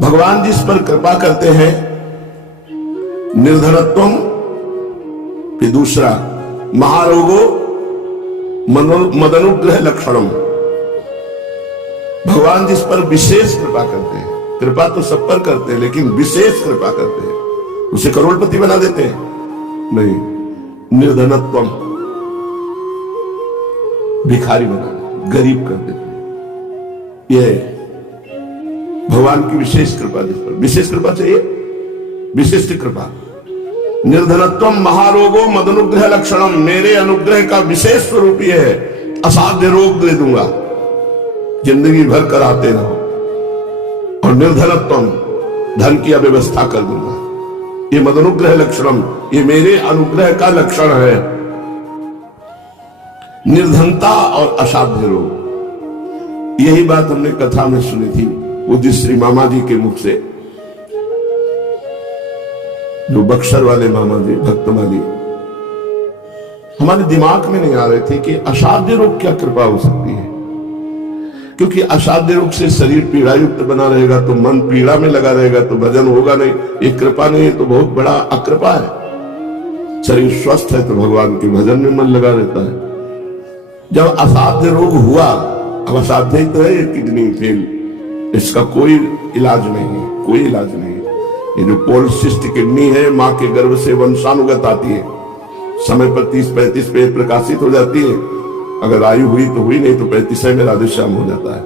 भगवान जिस पर कृपा करते हैं, निर्धनत्वम, फिर दूसरा महारोगो मदनुग्रह लक्षणम। भगवान जिस पर विशेष कृपा करते हैं, कृपा तो सब पर करते हैं लेकिन विशेष कृपा करते हैं, उसे करोड़पति बना देते हैं नहीं, निर्धनत्वम, भिखारी बना देते, गरीब कर देते हैं। यह भगवान की विशेष कृपा, जिस पर विशेष कृपा चाहिए, विशिष्ट कृपा। निर्धनत्वम महारोगो मदनुग्रह लक्षणम, मेरे अनुग्रह का विशेष स्वरूप यह है, असाध्य रोग दे दूंगा, जिंदगी भर कराते रहो। और निर्धनत्वम, धन की अव्यवस्था कर दूंगा। ये मदनुग्रह लक्षणम, ये मेरे अनुग्रह का लक्षण है। निर्धनता और असाध्य रोग, यही बात हमने कथा में सुनी थी पूज्य श्री मामा जी के मुख से, जो बक्सर वाले मामा जी भक्तमाली, हमारे दिमाग में नहीं आ रहे थे कि असाध्य रोग क्या कृपा हो सकती है। क्योंकि असाध्य रोग से शरीर पीड़ा युक्त बना रहेगा तो मन पीड़ा में लगा रहेगा तो भजन होगा नहीं। ये कृपा नहीं है तो बहुत बड़ा अकृपा है। शरीर स्वस्थ है तो भगवान के भजन में मन लगा रहता है। जब असाध्य रोग हुआ, अब असाध्य ही तो है ये किडनी फेल, इसका कोई इलाज नहीं है, कोई इलाज नहीं है। ये जो पॉलिसिस्ट किडनी है, मां के गर्भ से वंशानुगत आती है, समय पर 30-35 पे प्रकाशित हो जाती है। अगर आयु हुई तो हुई, नहीं तो 35 में राधेश्याम हो जाता है।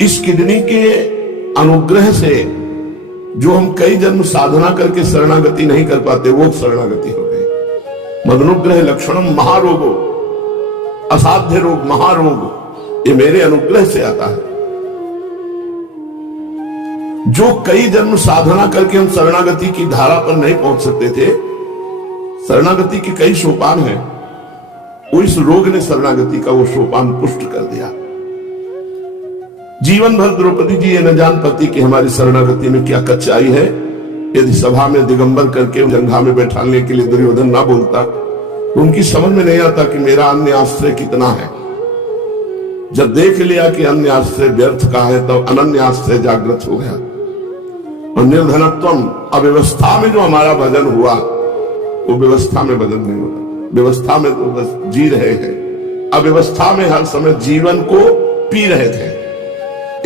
इस किडनी के अनुग्रह से जो हम कई जन्म साधना करके शरणागति नहीं कर पाते, वो शरणागति हो गई। मदनुग्रह लक्षणम महारोगो, असाध्य रोग महारोग, ये मेरे अनुग्रह से आता है। जो कई जन्म साधना करके हम शरणागति की धारा पर नहीं पहुंच सकते थे, शरणागति के कई सोपान हैं, वो इस रोग ने शरणागति का वो सोपान पुष्ट कर दिया। जीवन भर द्रौपदी जी ये न जान पाती कि हमारी शरणागति में क्या कच्चाई है। यदि सभा में दिगंबर करके जंघा में बैठाने के लिए दुर्योधन ना बोलता तो उनकी समझ में नहीं आता कि मेरा अन्य आश्रय कितना है। जब देख लिया कि अन्य आश्रय व्यर्थ का है, तब अनन्य आश्रय जागृत हो गया। और निर्धनत्वम, अव्यवस्था में जो हमारा भजन हुआ, वो व्यवस्था में भजन नहीं होता। व्यवस्था में तो बस जी रहे हैं, अव्यवस्था में हर समय जीवन को पी रहे थे।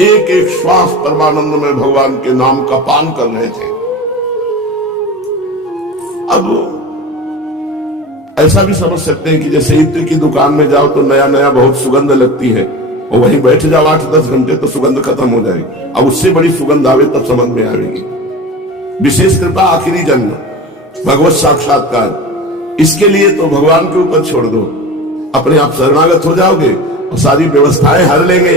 एक एक श्वास परमानंद में भगवान के नाम का पान कर रहे थे। अब ऐसा भी समझ सकते हैं कि जैसे इत्र की दुकान में जाओ तो नया नया बहुत सुगंध लगती है, और वहीं बैठ जाओ 8-10 घंटे तो सुगंध खत्म हो जाएगी। अब उससे बड़ी सुगंध आवे तब समझ में आएगी। विशेष कृपा, आखिरी जन्म, भगवत साक्षात्कार, इसके लिए तो भगवान के ऊपर छोड़ दो, अपने आप शरणागत हो जाओगे और सारी व्यवस्थाएं हर लेंगे।